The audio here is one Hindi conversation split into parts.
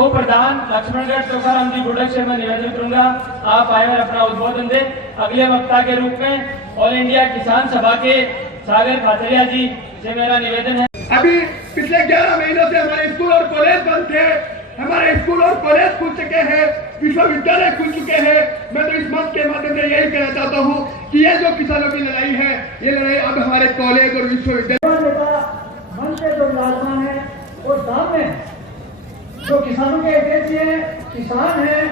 उप प्रधान लक्ष्मणगढ़ चोखाराम जी बुडक से मैं निवेदन करूंगा आप आए और अपना उद्बोधन दे। अगले वक्ता के रूप में ऑल इंडिया किसान सभा के सागर खाचरिया जी से मेरा निवेदन है। अभी पिछले 11 महीनों से हमारे स्कूल और कॉलेज बंद थे, हमारे स्कूल और कॉलेज खुल चुके हैं, विश्वविद्यालय खुल चुके हैं। मैं तो इस मंच के माध्यम से यही कहना चाहता हूँ कि ये जो किसानों की लड़ाई है, ये लड़ाई अब हमारे कॉलेज और विश्वविद्यालय मन से जो मुलाजमान है वो सामने जो किसानों के हितैषी हैं, किसान हैं,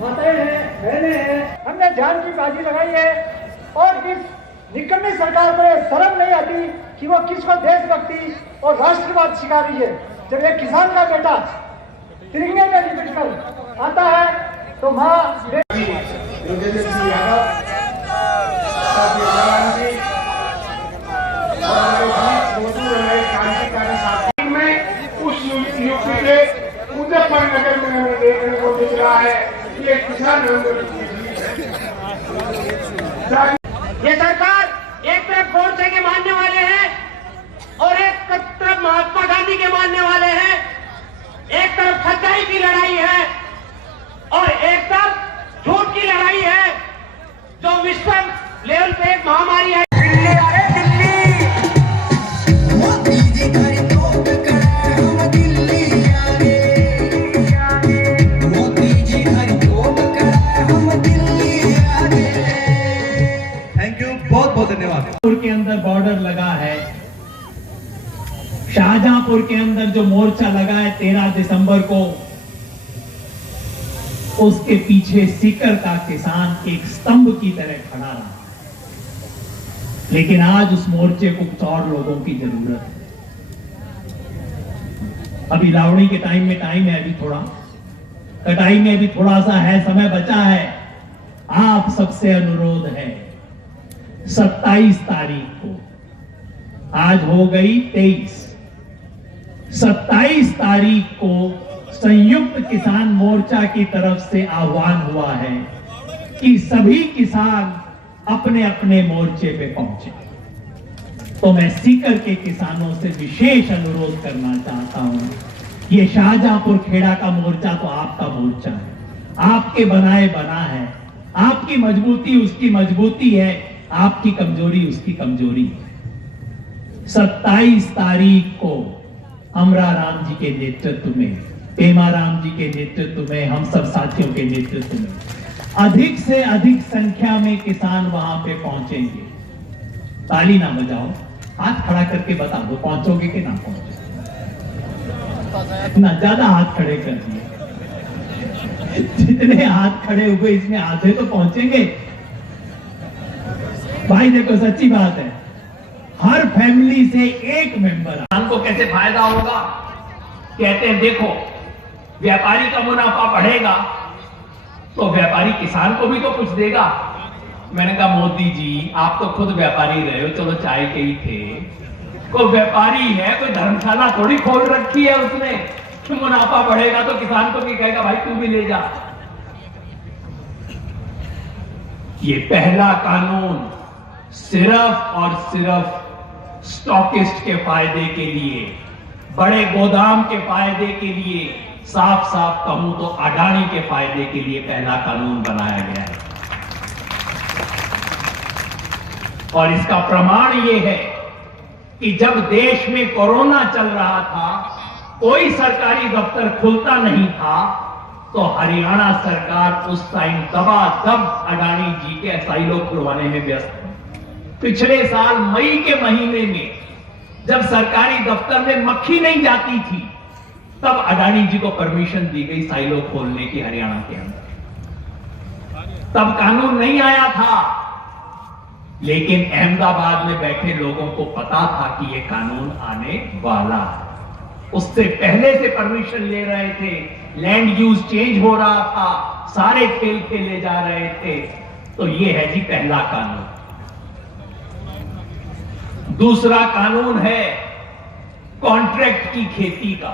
माताएं हैं, बहनें हैं, हमने जान की बाजी लगाई है और इस निकम्मी सरकार को शर्म नहीं आती कि वो किसको देशभक्ति और राष्ट्रवाद सिखा रही है। जब एक किसान का बेटा तिरंगे में लिपट कर आता है तो माँ मुजफ्फरनगर में हमें देखने को मिल रहा है कि एक किसान ये सरकार एक तरफ गोडसे के मानने वाले हैं और एक तरफ महात्मा गांधी के मानने वाले हैं, एक तरफ सच्चाई की लड़ाई है और एक तरफ झूठ की लड़ाई है जो विश्व लेवल पे एक महामारी है। दिल्ली अरे दिल्ली के अंदर बॉर्डर लगा है, शाहजहांपुर के अंदर जो मोर्चा लगा है 13 दिसंबर को, उसके पीछे सीकर का किसान एक स्तंभ की तरह खड़ा रहा। लेकिन आज उस मोर्चे को कुछ और लोगों की जरूरत है। अभी लावणी के टाइम है, अभी थोड़ा कटाई में भी थोड़ा सा है, समय बचा है। आप सबसे अनुरोध है 27 तारीख को, आज हो गई 23, 27 तारीख को संयुक्त किसान मोर्चा की तरफ से आह्वान हुआ है कि सभी किसान अपने अपने मोर्चे पे पहुंचे। तो मैं सीकर के किसानों से विशेष अनुरोध करना चाहता हूं, ये शाहजहांपुर खेड़ा का मोर्चा तो आपका मोर्चा है, आपके बनाए बना है, आपकी मजबूती उसकी मजबूती है, आपकी कमजोरी उसकी कमजोरी है। 27 तारीख को अमरा राम जी के नेतृत्व में, पेमा राम जी के नेतृत्व में, हम सब साथियों के नेतृत्व में अधिक से अधिक संख्या में किसान वहां पे पहुंचेंगे। ताली ना बजाओ, हाथ खड़ा करके बता दो पहुंचोगे कि ना पहुंचोगे। ना ज्यादा हाथ खड़े कर दिए, जितने हाथ खड़े हुए इसमें आधे तो पहुंचेंगे। भाई देखो सच्ची बात है, हर फैमिली से एक मेंबर, हमको कैसे फायदा होगा? कहते हैं देखो व्यापारी का मुनाफा बढ़ेगा तो व्यापारी किसान को भी तो कुछ देगा। मैंने कहा मोदी जी आप तो खुद व्यापारी रहे हो, चलो चाय के ही थे, कोई व्यापारी है, कोई धर्मशाला थोड़ी खोल रखी है उसने, तो मुनाफा बढ़ेगा तो किसान को भी कहेगा भाई तू भी ले जा। ये पहला कानून सिर्फ और सिर्फ स्टॉकिस्ट के फायदे के लिए, बड़े गोदाम के फायदे के लिए, साफ साफ कहूं तो अडानी के फायदे के लिए पहला कानून बनाया गया है। और इसका प्रमाण यह है कि जब देश में कोरोना चल रहा था, कोई सरकारी दफ्तर खुलता नहीं था, तो हरियाणा सरकार उस टाइम दबादब अडानी जी के साइलो खुलवाने में व्यस्त है। पिछले साल मई के महीने में जब सरकारी दफ्तर में मक्खी नहीं जाती थी, तब अडानी जी को परमिशन दी गई साइलो खोलने की हरियाणा के अंदर। तब कानून नहीं आया था, लेकिन अहमदाबाद में बैठे लोगों को पता था कि यह कानून आने वाला है। उससे पहले से परमिशन ले रहे थे, लैंड यूज चेंज हो रहा था, सारे खेल खेले जा रहे थे। तो यह है जी पहला कानून। दूसरा कानून है कॉन्ट्रैक्ट की खेती का।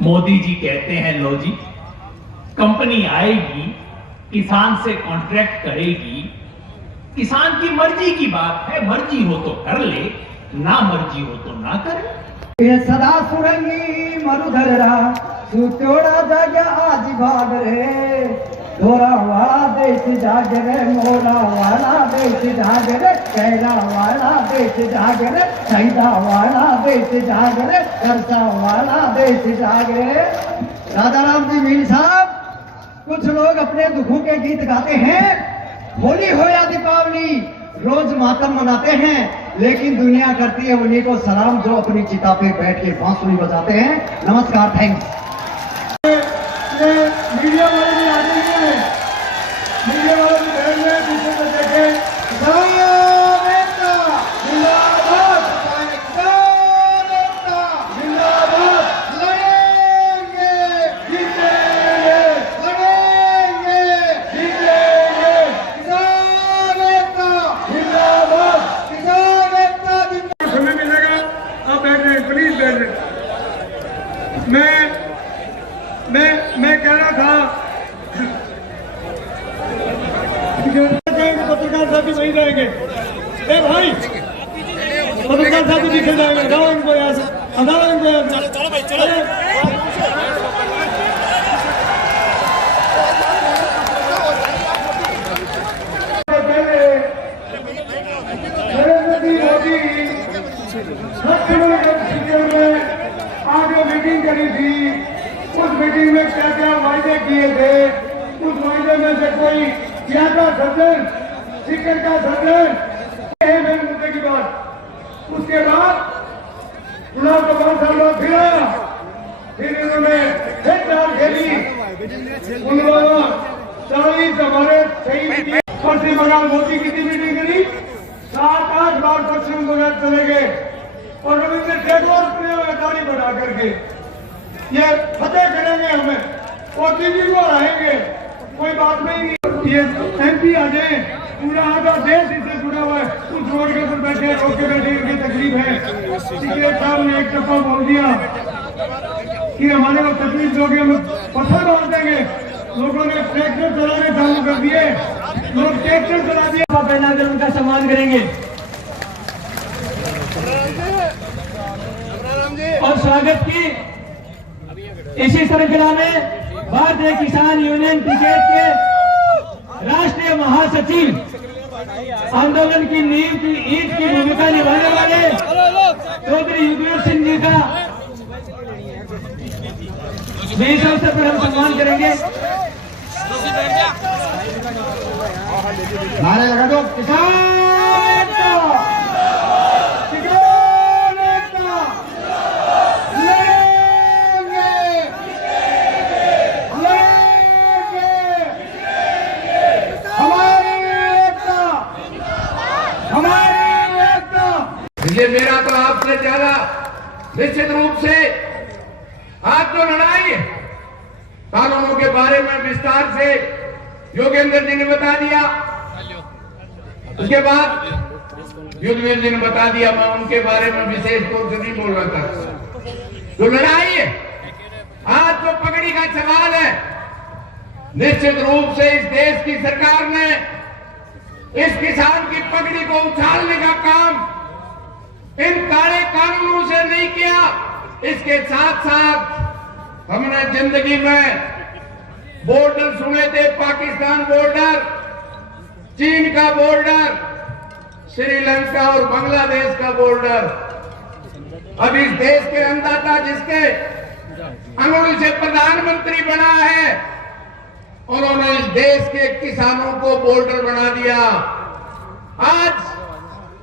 मोदी जी कहते हैं लो जी कंपनी आएगी, किसान से कॉन्ट्रैक्ट करेगी, किसान की मर्जी की बात है, मर्जी हो तो कर ले, ना मर्जी हो तो ना करे। ये सदा सुरंगी मरुधर सुतोड़ा जाग्या आज भाग रे, धोरा वाला देश जाग रे, मोरा वाला देश जाग रे, कैला वाला देश जाग रे, सैदा वाला देश जाग रे, करसा वाला देश जाग रे। राधा राम जी मीर साहब, कुछ लोग अपने दुखों के गीत गाते हैं, होली हो या दीपावली रोज मातम मनाते हैं, लेकिन दुनिया करती है उन्हीं को सलाम जो अपनी चिता पे बैठ के बांसुरी बजाते हैं। नमस्कार, थैंक्स। मीडिया वाले भी आ जाएंगे, मीडिया वाले भी बैठे पीछे से देखे मैं कह रहा था पत्रकार साथी वहीं रहेंगे। ए भाई, पत्रकार साथी दिखे जाएंगे, हटाओ इनको यहाँ से, हटाओ इनको यहाँ से। चलो भाई चलो। आगे मीटिंग करी थी, उस मीटिंग में क्या क्या वायदे किए थे, उस वायदे में से कोई क्या का सदन, स्पीकर का सदन है मेरे मुद्दे की बात। उसके बाद चुनाव को 5 साल बाद फिर आया, फिर इन्होंने फिर चाल खेली। उन्होंने 40 हमारे शहीद किए। पश्चिम बंगाल मोदी की मीटिंग करी, 7-8 बार पश्चिम बंगाल चले गए और रविंद्र टैगोर गाड़ी बढ़ा करके ये फतेह करेंगे हमें और दीदी को हराएंगे, कोई बात नहीं। ये MP आ जाए, पूरा आधा देश इससे जुड़ा हुआ है, उस रोड के ऊपर बैठे रोड के बैठे इनकी तकलीफ है। सीएम साहब ने एक दफा बोल दिया कि हमारे को तकलीफ दोगे हम पत्थर मार देंगे। लोगों ने ट्रैक्टर चलाने चालू कर दिए, लोग ट्रैक्टर चला दिए, पहना कर उनका सम्मान करेंगे और स्वागत की इसी श्रृंखला में भारतीय किसान यूनियन क्रिकेट के राष्ट्रीय महासचिव, आंदोलन की नींव की ईंट की भूमिका निभाने वाले चौधरी युगवीर सिंह जी का इस अवसर पर हम सम्मान करेंगे। नारे लगा दो, किसान ये मेरा तो आपसे ज्यादा निश्चित रूप से आज जो लड़ाई है कानूनों के बारे में विस्तार से योगेंद्र जी ने बता दिया, उसके बाद युद्धवीर जी ने बता दिया, मैं उनके बारे में विशेष तौर से नहीं बोल रहा था। जो लड़ाई है आज जो पगड़ी का सवाल है, निश्चित रूप से इस देश की सरकार ने इस किसान की पगड़ी को उछालने का काम इन काले कानूनों से नहीं किया। इसके साथ साथ हमने जिंदगी में बॉर्डर सुने थे, पाकिस्तान बॉर्डर, चीन का बॉर्डर, श्रीलंका और बांग्लादेश का बॉर्डर। अब इस देश के अन्नदाता जिसके अंगुली से प्रधानमंत्री बना है, उन्होंने इस देश के किसानों को बॉर्डर बना दिया। आज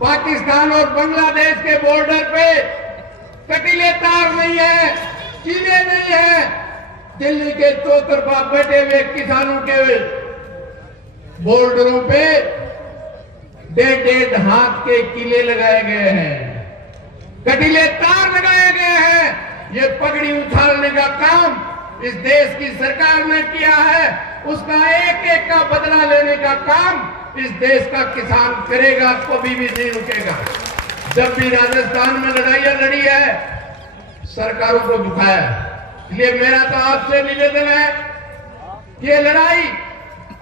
पाकिस्तान और बांग्लादेश के बॉर्डर पे कटीले तार नहीं है, कीले नहीं है। दिल्ली के चौतरफा बैठे हुए किसानों के बॉर्डरों पे 1.5 हाथ के कीले लगाए गए हैं, कटीले तार लगाए गए हैं। ये पगड़ी उछालने का काम इस देश की सरकार ने किया है, उसका एक एक का बदला लेने का काम इस देश का किसान करेगा, कभी भी नहीं रुकेगा। जब भी राजस्थान में लड़ाइयां लड़ी है, सरकारों को दुखाया। इसलिए मेरा तो आपसे निवेदन है कि ये लड़ाई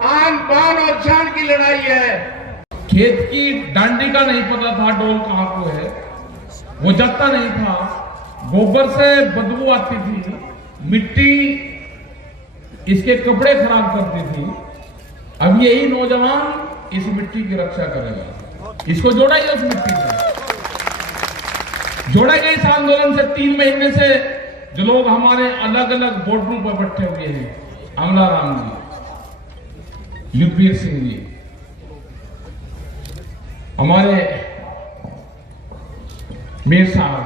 आन बान और शान की लड़ाई है। खेत की डांडी का नहीं पता था डोल कहाँ को है, वो जगता नहीं था, गोबर से बदबू आती थी, मिट्टी इसके कपड़े खराब करती थी, अब यही नौजवान इस मिट्टी की रक्षा करेगा। इसको जोड़ा गया उस मिट्टी से, जोड़ा गया इस आंदोलन से। 3 महीने से जो लोग हमारे अलग अलग बॉर्डरों पर बैठे हुए हैं, अमलाराम जी, युगवीर सिंह जी, हमारे मीर साहब,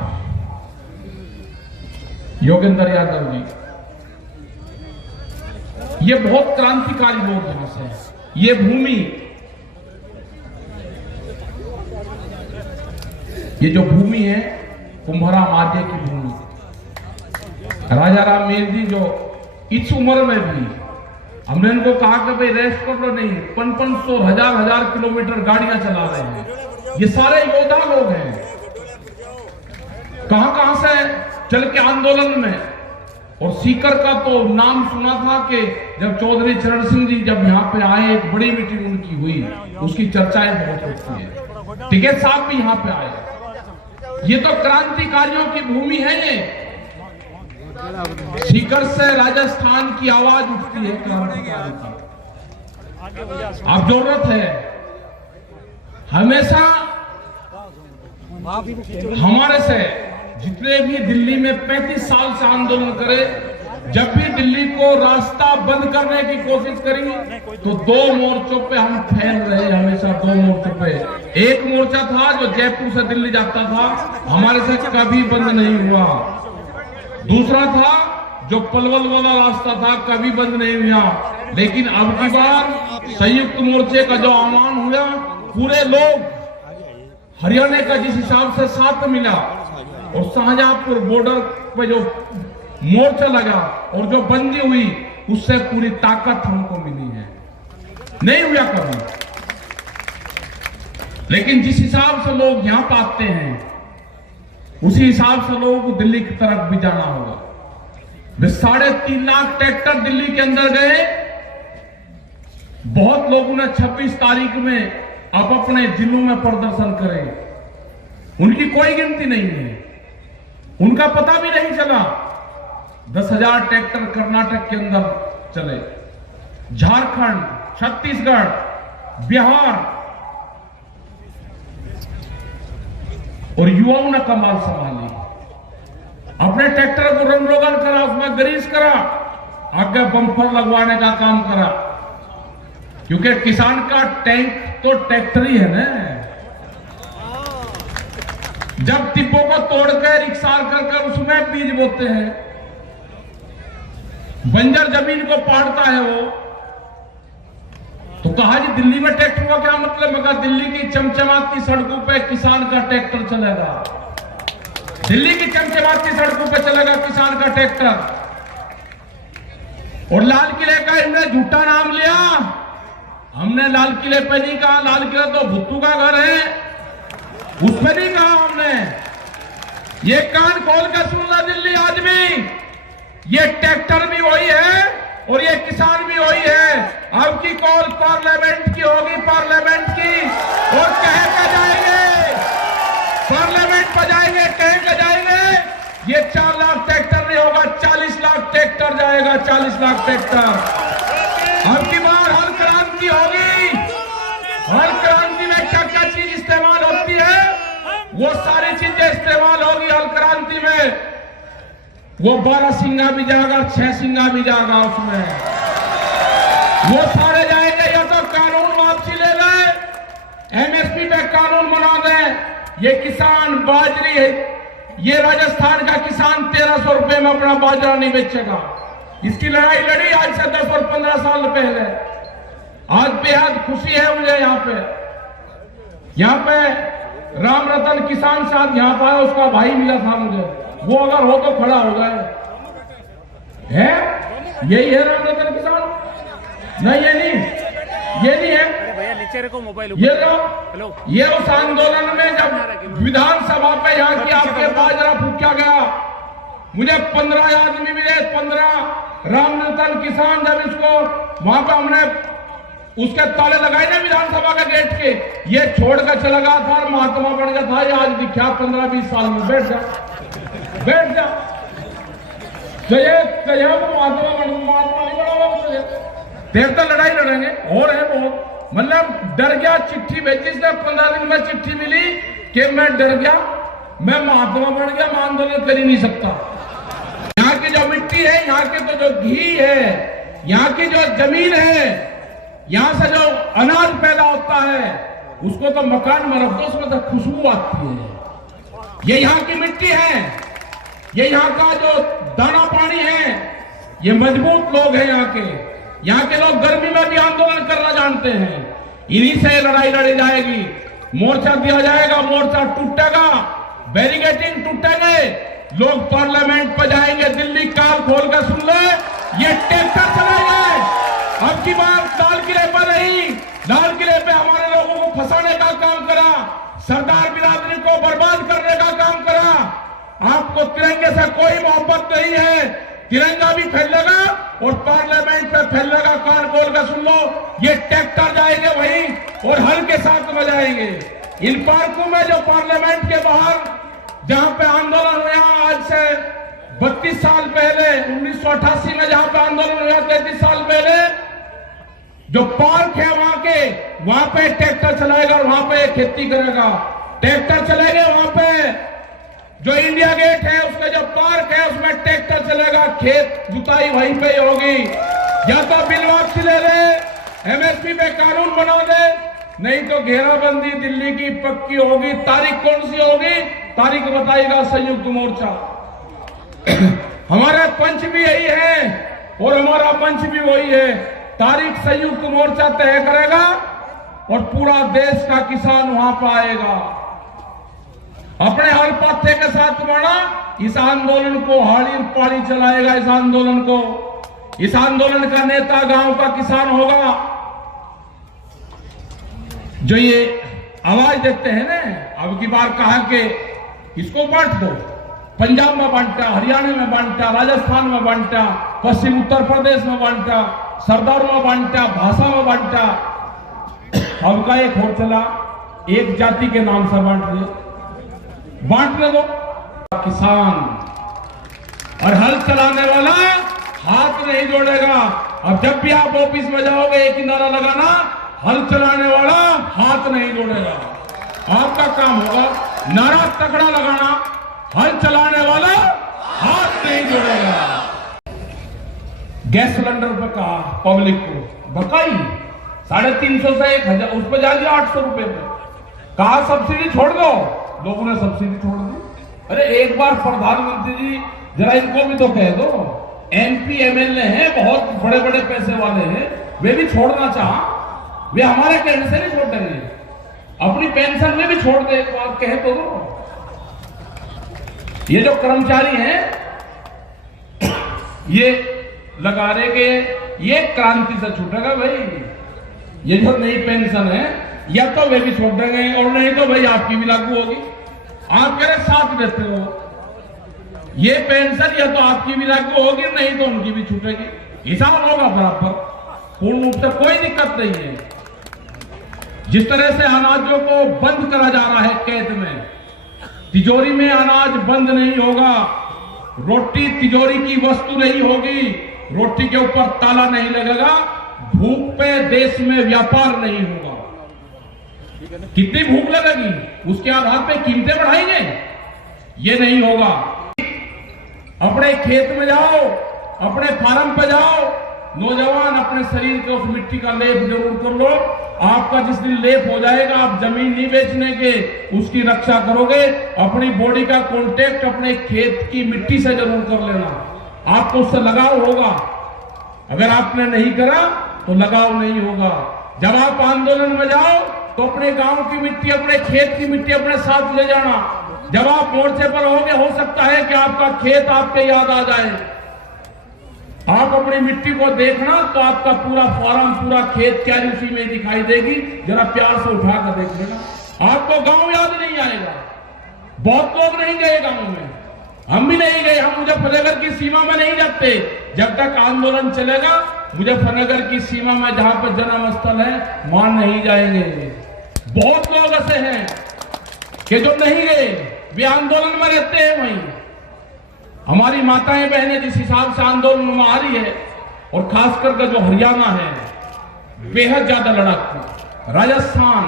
योगेंद्र यादव जी, ये बहुत क्रांतिकारी लोग यहां से। ये भूमि, ये जो भूमि है कुंभरा मार्गे की भूमि, राजा राम मीर जी जो इस उम्र में भी, हमने इनको कहा कि भाई रेस्ट कर लो, नहीं, 500 हजार किलोमीटर गाड़ियां चला रहे हैं। ये सारे योद्धा लोग हैं, कहां से चल के आंदोलन में। और सीकर का तो नाम सुना था कि जब चौधरी चरण सिंह जी जब यहाँ पे आए, एक बड़ी मीटिंग उनकी हुई, उसकी चर्चाएं बहुत होती है। टिकैत साहब भी यहाँ पे आए। ये तो क्रांतिकारियों की भूमि है। ये सीकर से राजस्थान की आवाज उठती है क्रांतिकारी की। अब जरूरत है हमेशा हमारे से जितने भी दिल्ली में 35 साल से आंदोलन करे, जब भी दिल्ली को रास्ता बंद करने की कोशिश करेंगे तो 2 मोर्चों पे हम फैल रहे, हमेशा 2 मोर्चों पे। एक मोर्चा था जो जयपुर से दिल्ली जाता था, हमारे से कभी बंद नहीं हुआ। दूसरा था जो पलवल वाला रास्ता था, कभी बंद नहीं हुआ। लेकिन अब की बार संयुक्त मोर्चे का जो आह्वान हुआ, पूरे लोग हरियाणा का जिस हिसाब से साथ मिला और शाहजहांपुर बॉर्डर पे जो मोर्चा लगा और जो बंदी हुई, उससे पूरी ताकत हमको मिली है, नहीं हुआ कभी। लेकिन जिस हिसाब से लोग यहां पर आते हैं, उसी हिसाब से लोगों को दिल्ली की तरफ भी जाना होगा। वे 3.5 लाख ट्रैक्टर दिल्ली के अंदर गए। बहुत लोगों ने 26 तारीख में अब अपने जिलों में प्रदर्शन करें, उनकी कोई गिनती नहीं है, उनका पता भी नहीं चला। 10,000 ट्रैक्टर कर्नाटक के अंदर चले, झारखंड, छत्तीसगढ़, बिहार, और युवाओं ने कमाल संभाली। अपने ट्रैक्टर को रंग रोगन करा, उसमें ग्रीस करा, आगे बम्पर लगवाने का काम करा, क्योंकि किसान का टैंक तो ट्रैक्टर ही है ना। जब टिब्बों को तोड़कर रिक्शा कर उसमें बीज बोते हैं, बंजर जमीन को पाड़ता है वो। तो कहा जी दिल्ली में ट्रैक्टर का क्या मतलब? मैं कहा दिल्ली की चमचमाती सड़कों पे किसान का ट्रैक्टर चलेगा, दिल्ली की चमचमाती सड़कों पे चलेगा किसान का ट्रैक्टर। और लाल किले का इन्होंने झूठा नाम लिया। हमने लाल किले पे नहीं कहा, लाल किला तो भुट्टू का घर है, उस पर नहीं कहा हमने। ये कान खोल कर सुनना दिल्ली आदमी, ये ट्रैक्टर भी वही है और ये किसान भी वही है। अब की कॉल पार्लियामेंट की होगी, पार्लियामेंट की, और कह के जाएंगे, पार्लियामेंट पर जाएंगे, कह के जाएंगे। ये 4 लाख ट्रैक्टर नहीं होगा, 40 लाख ट्रैक्टर जाएगा, 40 लाख ट्रैक्टर। अब की बार हर क्रांति होगी। हर क्रांति में क्या क्या चीज इस्तेमाल होती है, वो सारी चीजें इस्तेमाल होगी हर क्रांति में। वो 12 सिंगा भी जाएगा, 6 सिंगा भी जाएगा उसमें, वो सारे जाएंगे। या तो कानून वापसी ले लें, एमएसपी पे कानून बना दें। ये किसान बाजरी है, ये राजस्थान का किसान 1300 रुपए में अपना बाजरा नहीं बेचेगा। इसकी लड़ाई लड़ी आज से 10 और 15 साल पहले। आज बेहद खुशी है मुझे यहाँ पे राम रतन किसान साहब यहाँ पर आया, उसका भाई मिला था मुझे, वो अगर हो तो खड़ा हो जाए। है यही है राम रतन किसान? नहीं, ये नहीं है भैया। नीचे रखो मोबाइल, ये उस आंदोलन में जब विधानसभा पे यहाँ की आपके बाजरा फूका गया, मुझे 15 आदमी मिले, 15 राम रतन किसान। जब इसको वहां पे हमने उसके ताले लगाए ना विधानसभा के गेट के, ये छोड़ कर चला गया था और महात्मा बन गया था। ये आज दिखा 15-20 साल में। बैठ जा, बैठ जा। महात्मा नहीं बना मुझे, देर तक लड़ाई लड़ेंगे और है बहुत। मतलब डर गया, चिट्ठी भेजी इसने, 15 दिन में चिट्ठी मिली कि मैं डर गया, मैं महात्मा बन गया, मैं आंदोलन कर ही नहीं सकता। यहाँ की जो मिट्टी है, यहाँ के तो जो घी है, यहाँ की जो जमीन है, यहाँ से जो अनाज पैदा होता है, उसको तो मकान में रख दो, उसमें तो खुशबू आती है। ये यहाँ की मिट्टी है, ये यहाँ का जो दाना पानी है, ये मजबूत लोग हैं यहाँ के लोग गर्मी में भी आंदोलन करना जानते हैं। इन्हीं से लड़ाई लड़ी जाएगी। मोर्चा दिया जाएगा, मोर्चा टूटेगा, बैरिकेडिंग टूटेंगे, लोग पार्लियामेंट पर जाएंगे। दिल्ली काल खोल कर सुन ले, ये ट्रैक्टर चलाएंगे। अब की बार लाल किले पर नहीं, लाल किले पे हमारे लोगों को फंसाने का काम करा, सरदार बिरादरी को बर्बाद करने का काम करा। आपको तिरंगे से कोई मोहब्बत नहीं है, तिरंगा भी फैलेगा और पार्लियामेंट पे फैलेगा। कान खोल कर सुन लो, ये ट्रैक्टर जाएंगे वहीं और हल के साथ में जाएंगे। इन पार्कों में जो पार्लियामेंट के बाहर जहां पे आंदोलन हुआ आज से 32 साल पहले, 1988 में जहां पे आंदोलन हुआ 33 साल पहले, जो पार्क है वहां पे ट्रैक्टर चलाएगा और वहां पे खेती करेगा। ट्रैक्टर चलेंगे वहां पे, जो इंडिया गेट है उसका जो पार्क है उसमें ट्रैक्टर चलेगा, खेत जुताई वहीं पे होगी। या तो बिल वापसी ले ले, एमएसपी पे कानून बना दे, नहीं तो घेराबंदी दिल्ली की पक्की होगी। तारीख कौन सी होगी, तारीख बताएगा संयुक्त मोर्चा। हमारा पंच भी यही है और हमारा मंच भी वही है। तारीख संयुक्त मोर्चा तय करेगा और पूरा देश का किसान वहां पर आएगा। अपने हर पत्थे के साथ बढ़ा, इस आंदोलन को हाड़ी पाड़ी चलाएगा। इस आंदोलन का नेता गांव का किसान होगा। जो ये आवाज देते हैं ना, अब की बार कहा कि इसको बांट दो, पंजाब में बांटा, हरियाणा में बांटा, राजस्थान में बांटा, पश्चिम उत्तर प्रदेश में बांटा, सरदार में बांटा, भाषा में बांटा। अब का एक और चला, एक जाति के नाम से बांटने दो। किसान और हल चलाने वाला हाथ नहीं जोड़ेगा। अब जब भी आप ऑफिस में जाओगे एक ही नारा लगाना, हल चलाने वाला हाथ नहीं जोड़ेगा। आपका काम होगा नारा तगड़ा लगाना, हल चलाने वाला हाथ नहीं जोड़ेगा। गैस सिलेंडर पर कहा पब्लिक को बकाई 350 से 1000, उस पर जाएगी 800 रुपए में। कहा सब्सिडी छोड़ दो, लोगों ने सब्सिडी छोड़ दी। अरे एक बार प्रधानमंत्री जी जरा इनको भी तो कह दो, एमपी एमएलए हैं, बहुत बड़े बड़े पैसे वाले हैं, वे भी छोड़ना चाह, वे हमारे कहने से नहीं छोड़ेंगे, अपनी पेंशन में भी छोड़ दे, एक बार कहे तो दो। ये जो कर्मचारी हैं ये लगा रहे के ये क्रांति से छूटेगा भाई। ये जो नई पेंशन है या तो वे भी छोड़ देंगे और नहीं तो भाई आपकी भी लागू होगी। आप कह रहे साथ देते हो, ये पेंशन या तो आपकी भी लागू होगी नहीं तो उनकी भी छूटेगी, हिसाब होगा बराबर, पूर्ण रूप से कोई दिक्कत नहीं है। जिस तरह से अनाजों को बंद करा जा रहा है कैद में, तिजोरी में अनाज बंद नहीं होगा, रोटी तिजोरी की वस्तु नहीं होगी, रोटी के ऊपर ताला नहीं लगेगा, भूख पे देश में व्यापार नहीं होगा। कितनी भूख लगेगी उसके आधार पे कीमतें बढ़ाएंगे, ये नहीं होगा। अपने खेत में जाओ, अपने फार्म पे जाओ, नौजवान अपने शरीर के उस मिट्टी का लेप जरूर कर लो। आपका जिस दिन लेप हो जाएगा, आप जमीन नहीं बेचने के, उसकी रक्षा करोगे। अपनी बॉडी का कांटेक्ट अपने खेत की मिट्टी से जरूर कर लेना, आपको उससे लगाव होगा। अगर आपने नहीं करा तो लगाव नहीं होगा। जब आप आंदोलन में जाओ तो अपने गांव की मिट्टी, अपने खेत की मिट्टी अपने साथ ले जाना। जब आप मोर्चे पर होंगे, हो सकता है कि आपका खेत आपके याद आ जाए। आप अपनी मिट्टी को देखना तो आपका पूरा फार्म, पूरा खेत क्यारी उसी में दिखाई देगी। जरा प्यार से उठा कर देख लेना, आपको गांव याद नहीं आएगा। बहुत लोग नहीं गए गांव में, हम भी नहीं गए, हम मुजफ्फरनगर की सीमा में नहीं जाते। जब तक आंदोलन चलेगा मुजफ्फरनगर की सीमा में जहां पर जन्म स्थल है वहां नहीं जाएंगे। बहुत लोग ऐसे हैं कि जो नहीं गए, वे आंदोलन में रहते हैं वहीं। हमारी माताएं बहनें जिस हिसाब से आंदोलन में आ रही है, और खास करके जो हरियाणा है बेहद ज्यादा लड़ाकू, राजस्थान,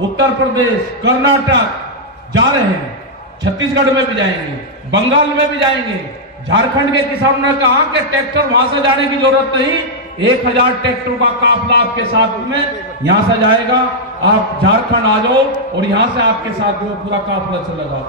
उत्तर प्रदेश, कर्नाटक जा रहे हैं, छत्तीसगढ़ में भी जाएंगे, बंगाल में भी जाएंगे। झारखंड के किसानों ने कहा कि ट्रैक्टर वहां से जाने की जरूरत नहीं, 1000 ट्रैक्टरों का काफिला आपके साथ में यहां से जाएगा, आप झारखंड आ जाओ और यहां से आपके साथ जो पूरा काफिला चलेगा।